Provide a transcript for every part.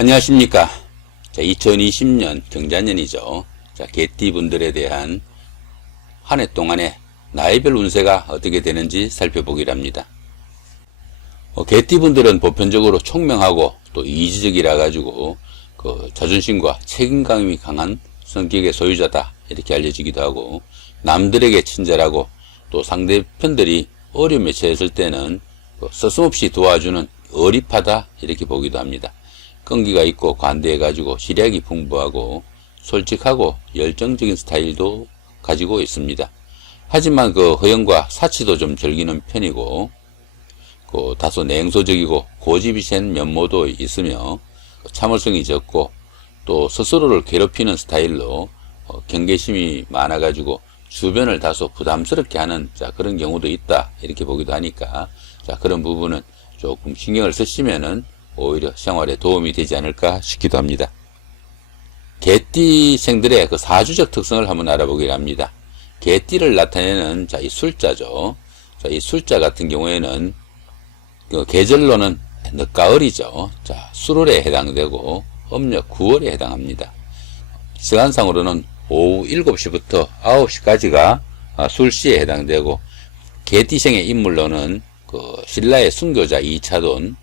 안녕하십니까. 자, 2020년 경자년이죠. 자, 개띠분들에 대한 한 해 동안의 나이별 운세가 어떻게 되는지 살펴보기로 합니다. 개띠분들은 보편적으로 총명하고 또 이지적이라 가지고 자존심과 책임감이 강한 성격의 소유자다 이렇게 알려지기도 하고, 남들에게 친절하고 또 상대편들이 어려움에 처했을 때는 서슴없이 도와주는 어리파다 이렇게 보기도 합니다. 끈기가 있고 관대해 가지고 시력이 풍부하고 솔직하고 열정적인 스타일도 가지고 있습니다. 하지만 허영과 사치도 좀 즐기는 편이고, 다소 냉소적이고 고집이 센 면모도 있으며 참을성이 적고 또 스스로를 괴롭히는 스타일로 경계심이 많아 가지고 주변을 다소 부담스럽게 하는 그런 경우도 있다 이렇게 보기도 하니까, 그런 부분은 조금 신경을 쓰시면은 오히려 생활에 도움이 되지 않을까 싶기도 합니다. 개띠생들의 사주적 특성을 한번 알아보기로 합니다. 개띠를 나타내는 이 숫자죠. 이 숫자 같은 경우에는 계절로는 늦가을이죠. 수월에 해당되고 음력 9월에 해당합니다. 시간상으로는 오후 7시부터 9시까지가 술시에 해당되고, 개띠생의 인물로는 신라의 순교자 이차돈,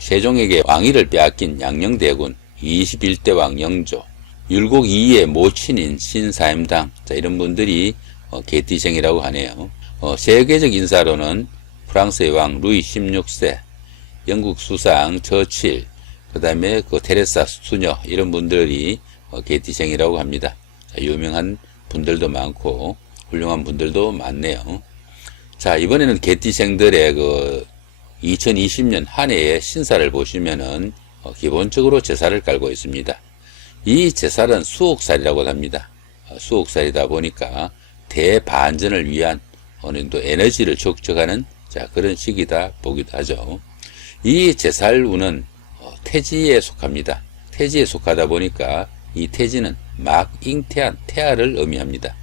세종에게 왕위를 빼앗긴 양녕대군 21대 왕 영조, 율곡 2의 모친인 신사임당, 이런 분들이 개띠생이라고 하네요. 세계적 인사로는 프랑스의 왕 루이 16세, 영국 수상 처칠, 그 다음에 테레사 수녀, 이런 분들이 개띠생이라고 합니다. 유명한 분들도 많고 훌륭한 분들도 많네요. 자, 이번에는 개띠생들의 2020년 한 해의 신사를 보시면은 기본적으로 제사를 깔고 있습니다. 이 제사는 수옥살이라고 합니다. 수옥살이다 보니까 대반전을 위한 어느 정도 에너지를 축적하는 그런 시기다 보기도 하죠. 이 제살운은 태지에 속합니다. 태지에 속하다 보니까 이 태지는 막 잉태한 태아를 의미합니다.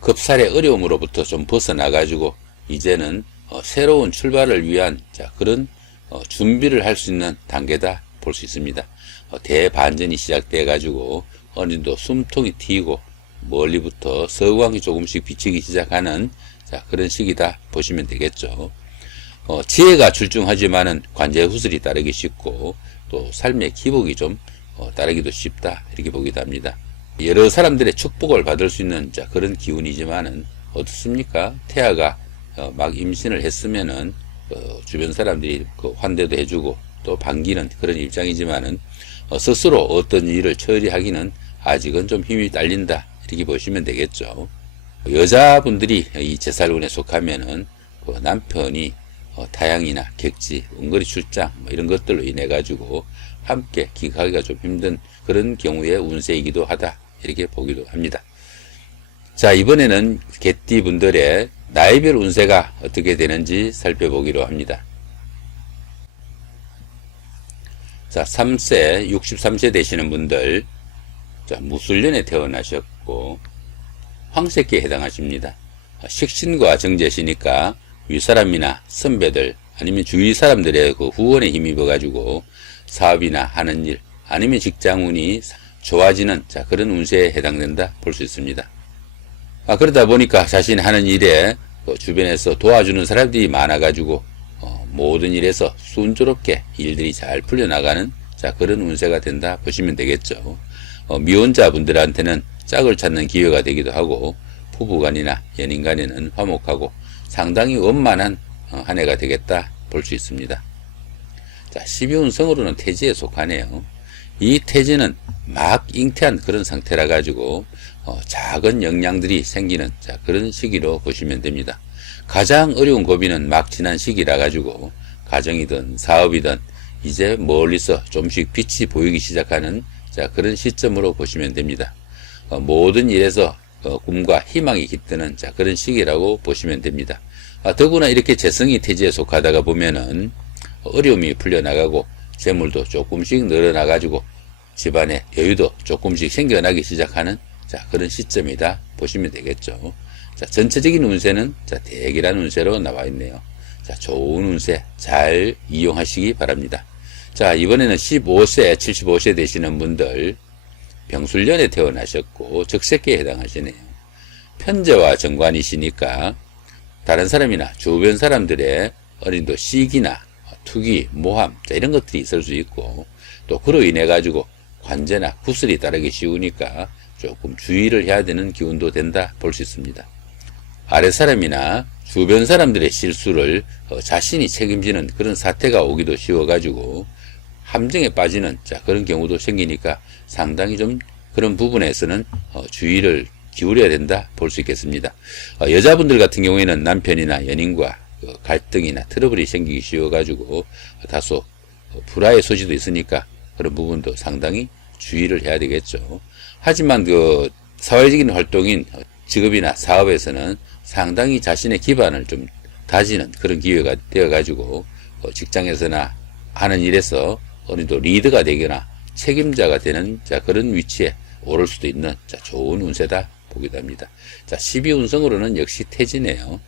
급살의 어려움으로부터 좀 벗어나가지고 이제는 새로운 출발을 위한 그런 준비를 할 수 있는 단계다 볼 수 있습니다. 대반전이 시작돼 가지고 어느 정도 숨통이 트이고 멀리부터 서광이 조금씩 비치기 시작하는 그런 시기다 보시면 되겠죠. 지혜가 출중하지만은 관제후술이 따르기 쉽고 또 삶의 기복이 좀 따르기도 쉽다 이렇게 보기도 합니다. 여러 사람들의 축복을 받을 수 있는 그런 기운이지만은 어떻습니까? 태아가 막 임신을 했으면은 주변 사람들이 환대도 해주고 또 반기는 그런 입장이지만은 스스로 어떤 일을 처리하기는 아직은 좀 힘이 딸린다 이렇게 보시면 되겠죠. 여자분들이 이 제살운에 속하면은 남편이 타향이나 객지, 은거리 출장 이런 것들로 인해 가지고 함께 기가기가 좀 힘든 그런 경우의 운세이기도 하다 이렇게 보기도 합니다. 자, 이번에는 개띠분들의 나이별 운세가 어떻게 되는지 살펴보기로 합니다. 자, 3세, 63세 되시는 분들, 무술년에 태어나셨고 황색기에 해당하십니다. 식신과 정제시니까 윗사람이나 선배들 아니면 주위 사람들의 후원에 힘입어 가지고 사업이나 하는 일 아니면 직장운이 좋아지는 그런 운세에 해당된다 볼 수 있습니다. 그러다 보니까 자신이 하는 일에 주변에서 도와주는 사람들이 많아 가지고 모든 일에서 순조롭게 일들이 잘 풀려나가는 그런 운세가 된다 보시면 되겠죠. 미혼자분들한테는 짝을 찾는 기회가 되기도 하고 부부간이나 연인간에는 화목하고 상당히 원만한 한 해가 되겠다 볼 수 있습니다. 자, 12운성으로는 태지에 속하네요. 이 태지는 막 잉태한 그런 상태라 가지고 작은 영향들이 생기는 그런 시기로 보시면 됩니다. 가장 어려운 고비는 막 지난 시기라 가지고 가정이든 사업이든 이제 멀리서 좀씩 빛이 보이기 시작하는 그런 시점으로 보시면 됩니다. 모든 일에서 꿈과 희망이 깃드는 그런 시기라고 보시면 됩니다. 더구나 이렇게 재성이 태지에 속하다가 보면은 어려움이 풀려나가고 재물도 조금씩 늘어나가지고 집안에 여유도 조금씩 생겨나기 시작하는 그런 시점이다 보시면 되겠죠. 전체적인 운세는 대기란 운세로 나와 있네요. 좋은 운세 잘 이용하시기 바랍니다. 자, 이번에는 15세, 75세 되시는 분들, 병술년에 태어나셨고, 적색계에 해당하시네요. 편제와 정관이시니까, 다른 사람이나 주변 사람들의 어린도 시기나 투기, 모함, 자, 이런 것들이 있을 수 있고, 또 그로 인해 가지고 관제나 구슬이 따르기 쉬우니까 조금 주의를 해야 되는 기운도 된다 볼 수 있습니다. 아랫사람이나 주변 사람들의 실수를 자신이 책임지는 그런 사태가 오기도 쉬워가지고 함정에 빠지는 그런 경우도 생기니까 상당히 좀 그런 부분에서는 주의를 기울여야 된다 볼 수 있겠습니다. 여자분들 같은 경우에는 남편이나 연인과 갈등이나 트러블이 생기기 쉬워가지고 다소 불화의 소지도 있으니까 그런 부분도 상당히 주의를 해야 되겠죠. 하지만 그 사회적인 활동인 직업이나 사업에서는 상당히 자신의 기반을 좀 다지는 그런 기회가 되어가지고 직장에서나 하는 일에서 어느 정도 리더가 되거나 책임자가 되는 그런 위치에 오를 수도 있는 좋은 운세다 보기도 합니다. 12운성으로는 역시 태지네요.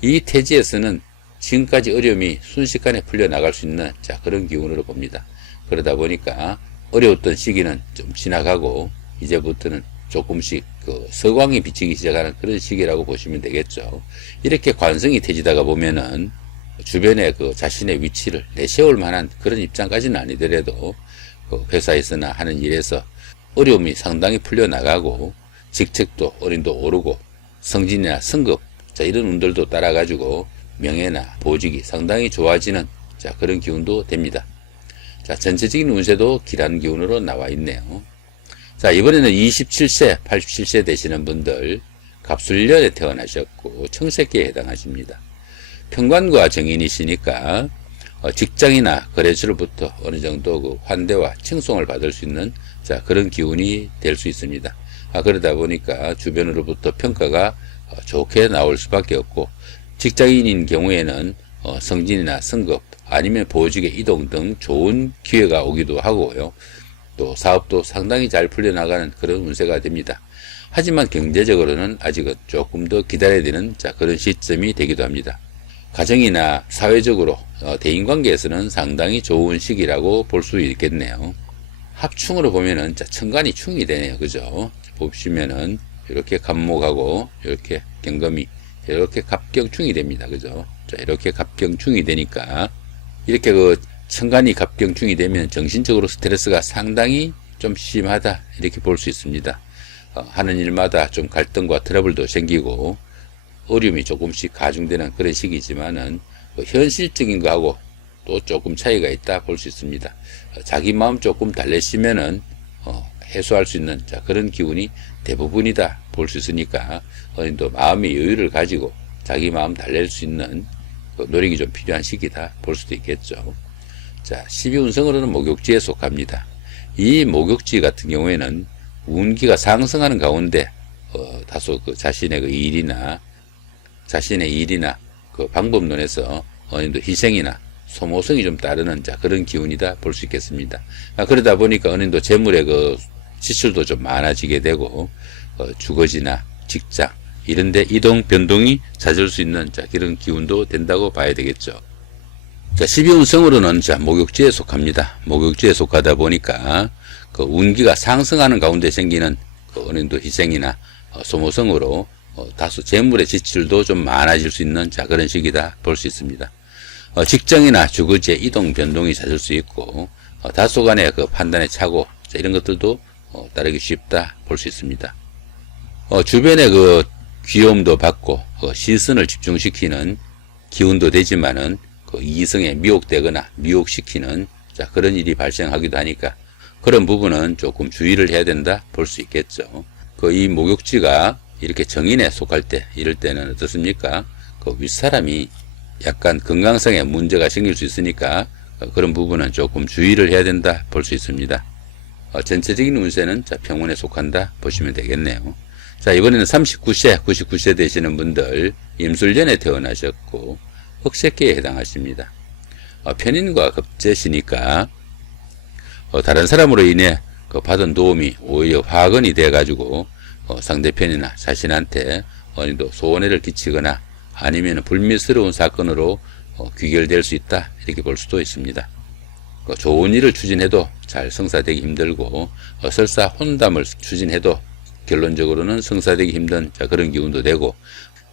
이 태지에서는 지금까지 어려움이 순식간에 풀려나갈 수 있는 그런 기운으로 봅니다. 그러다 보니까 어려웠던 시기는 좀 지나가고 이제부터는 조금씩 서광이 비치기 시작하는 그런 시기라고 보시면 되겠죠. 이렇게 관성이 태지다가 보면은 주변에 자신의 위치를 내세울 만한 그런 입장까지는 아니더라도 회사에서나 하는 일에서 어려움이 상당히 풀려나가고 직책도 어린도 오르고 성진이나 성급 이런 운들도 따라가지고 명예나 보직이 상당히 좋아지는 그런 기운도 됩니다. 전체적인 운세도 길한 기운으로 나와 있네요. 이번에는 27세, 87세 되시는 분들 갑술년에 태어나셨고 청색계에 해당하십니다. 편관과 정인이시니까 직장이나 거래처로부터 어느 정도 환대와 칭송을 받을 수 있는 그런 기운이 될 수 있습니다. 그러다 보니까 주변으로부터 평가가 좋게 나올 수밖에 없고 직장인인 경우에는 승진이나 승급 아니면 보직의 이동 등 좋은 기회가 오기도 하고요. 또 사업도 상당히 잘 풀려나가는 그런 운세가 됩니다. 하지만 경제적으로는 아직은 조금 더 기다려야 되는 그런 시점이 되기도 합니다. 가정이나 사회적으로 대인관계에서는 상당히 좋은 시기라고 볼 수 있겠네요. 합충으로 보면은 천간이 충이 되네요. 그죠? 보시면은 이렇게 갑목하고 이렇게 경금이 이렇게 갑경충이 됩니다. 그죠? 이렇게 갑경충이 되니까 이렇게 천간이 갑경충이 되면 정신적으로 스트레스가 상당히 좀 심하다 이렇게 볼 수 있습니다. 하는 일마다 좀 갈등과 트러블도 생기고 어려움이 조금씩 가중되는 그런 시기지만은 현실적인 거하고 또 조금 차이가 있다 볼 수 있습니다. 자기 마음 조금 달래시면은 해소할 수 있는 그런 기운이 대부분이다 볼 수 있으니까 어느 정도 마음의 여유를 가지고 자기 마음 달랠 수 있는 노력이 좀 필요한 시기다 볼 수도 있겠죠. 12운성으로는 목욕지에 속합니다. 이 목욕지 같은 경우에는 운기가 상승하는 가운데 다소 자신의 일이나 방법론에서 어느 정도 희생이나 소모성이 좀 따르는 그런 기운이다 볼 수 있겠습니다. 그러다 보니까 어느 정도 재물의 지출도 좀 많아지게 되고 주거지나 직장 이런데 이동 변동이 잦을 수 있는 그런 기운도 된다고 봐야 되겠죠. 12운성으로는 목욕지에 속합니다. 목욕지에 속하다 보니까 운기가 상승하는 가운데 생기는 어느 정도 희생이나 소모성으로 다소 재물의 지출도 좀 많아질 수 있는 그런 시기다 볼 수 있습니다. 직장이나 주거지의 이동 변동이 잦을 수 있고 다소간의 판단의 착오 이런 것들도 따르기 쉽다 볼 수 있습니다. 주변의 귀여움도 받고 시선을 집중시키는 기운도 되지만은 이성에 미혹되거나 미혹시키는 그런 일이 발생하기도 하니까 그런 부분은 조금 주의를 해야 된다 볼 수 있겠죠. 이 목욕지가 이렇게 정인에 속할 때 이럴 때는 어떻습니까? 윗사람이 약간 건강성에 문제가 생길 수 있으니까 그런 부분은 조금 주의를 해야 된다 볼 수 있습니다. 전체적인 운세는 평운에 속한다 보시면 되겠네요. 이번에는 39세, 99세 되시는 분들 임술년에 태어나셨고 흑색계에 해당하십니다. 편인과 급제시니까 다른 사람으로 인해 받은 도움이 오히려 화근이 돼가지고 상대편이나 자신한테 어느 정도 손해를 끼치거나 아니면 불미스러운 사건으로 귀결될 수 있다 이렇게 볼 수도 있습니다. 좋은 일을 추진해도 잘 성사되기 힘들고, 설사 혼담을 추진해도 결론적으로는 성사되기 힘든 그런 기운도 되고,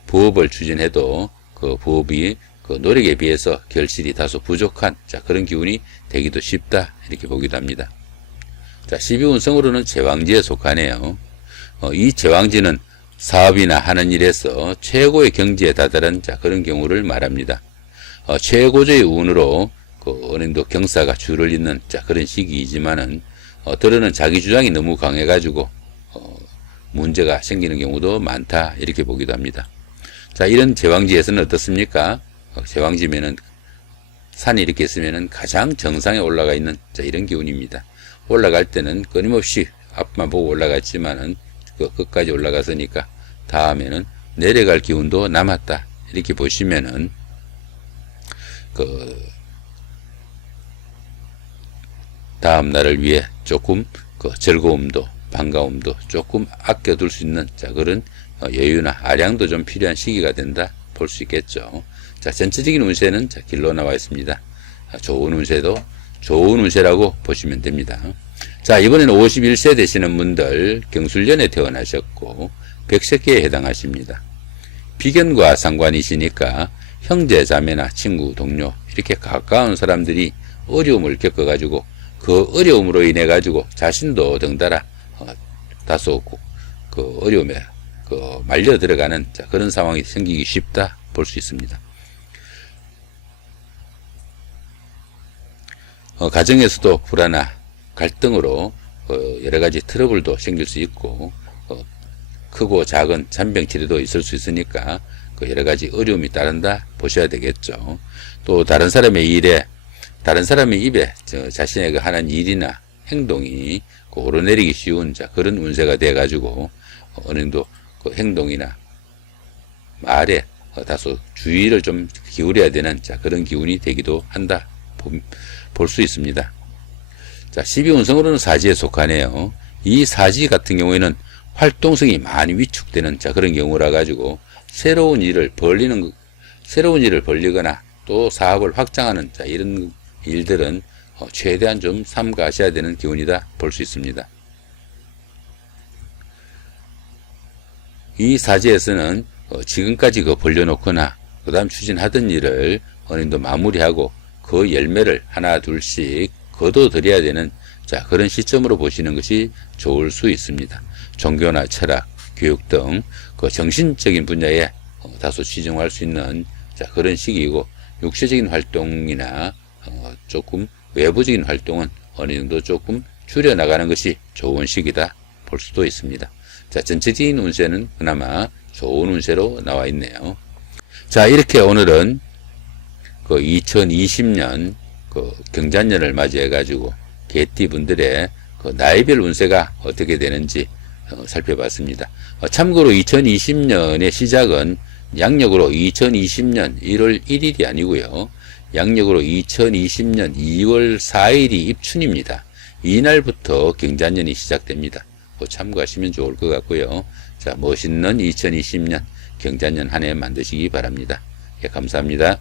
부업을 추진해도 그 부업이 그 노력에 비해서 결실이 다소 부족한 그런 기운이 되기도 쉽다, 이렇게 보기도 합니다. 자, 12운성으로는 제왕지에 속하네요. 이 제왕지는 사업이나 하는 일에서 최고의 경지에 다다른 그런 경우를 말합니다. 최고조의 운으로 어느 정도 경사가 줄을 잇는 그런 시기이지만은 때로는 자기 주장이 너무 강해가지고 문제가 생기는 경우도 많다, 이렇게 보기도 합니다. 자, 이런 제왕지에서는 어떻습니까? 제왕지면은 산이 이렇게 있으면은 가장 정상에 올라가 있는 이런 기운입니다. 올라갈 때는 끊임없이 앞만 보고 올라갔지만은 끝까지 올라갔으니까 다음에는 내려갈 기운도 남았다, 이렇게 보시면은 다음 날을 위해 조금 즐거움도 반가움도 조금 아껴둘 수 있는 그런 여유나 아량도 좀 필요한 시기가 된다, 볼 수 있겠죠. 자, 전체적인 운세는 길로 나와 있습니다. 좋은 운세도 좋은 운세라고 보시면 됩니다. 자, 이번에는 51세 되시는 분들, 경술년에 태어나셨고 백색계에 해당하십니다. 비견과 상관이시니까 형제, 자매나 친구, 동료 이렇게 가까운 사람들이 어려움을 겪어가지고 그 어려움으로 인해 가지고 자신도 덩달아 다소 어려움에 말려 들어가는 그런 상황이 생기기 쉽다, 볼 수 있습니다. 가정에서도 불화나 갈등으로 여러 가지 트러블도 생길 수 있고, 크고 작은 잔병치레도 있을 수 있으니까 여러 가지 어려움이 따른다 보셔야 되겠죠. 또 다른 사람의 일에, 다른 사람의 입에 자신에게 하는 일이나 행동이 오르내리기 쉬운 그런 운세가 돼 가지고 어느 정도 행동이나 말에 다소 주의를 좀 기울여야 되는 그런 기운이 되기도 한다, 볼 수 있습니다. 자, 12운성으로는 사지에 속하네요. 이 사지 같은 경우에는 활동성이 많이 위축되는 그런 경우라 가지고 새로운 일을 벌리거나 또 사업을 확장하는 이런 일들은 최대한 좀 삼가하셔야 되는 기운이다, 볼 수 있습니다. 이 사지에서는 지금까지 벌려놓거나 그 다음 추진하던 일을 어느 정도 마무리하고 그 열매를 하나 둘씩 거둬들여야 되는 그런 시점으로 보시는 것이 좋을 수 있습니다. 종교나 철학, 교육 등 정신적인 분야에 다소 치중할 수 있는 그런 시기이고, 육체적인 활동이나 조금 외부적인 활동은 어느 정도 조금 줄여나가는 것이 좋은 시기다, 볼 수도 있습니다. 자, 전체적인 운세는 그나마 좋은 운세로 나와 있네요. 자, 이렇게 오늘은 2020년 경자년을 맞이해 가지고 개띠 분들의 나이별 운세가 어떻게 되는지 살펴봤습니다. 참고로 2020년의 시작은 양력으로 2020년 1월 1일이 아니고요. 양력으로 2020년 2월 4일이 입춘입니다. 이날부터 경자년이 시작됩니다. 참고하시면 좋을 것 같고요. 자, 멋있는 2020년 경자년 한 해 만드시기 바랍니다. 예, 감사합니다.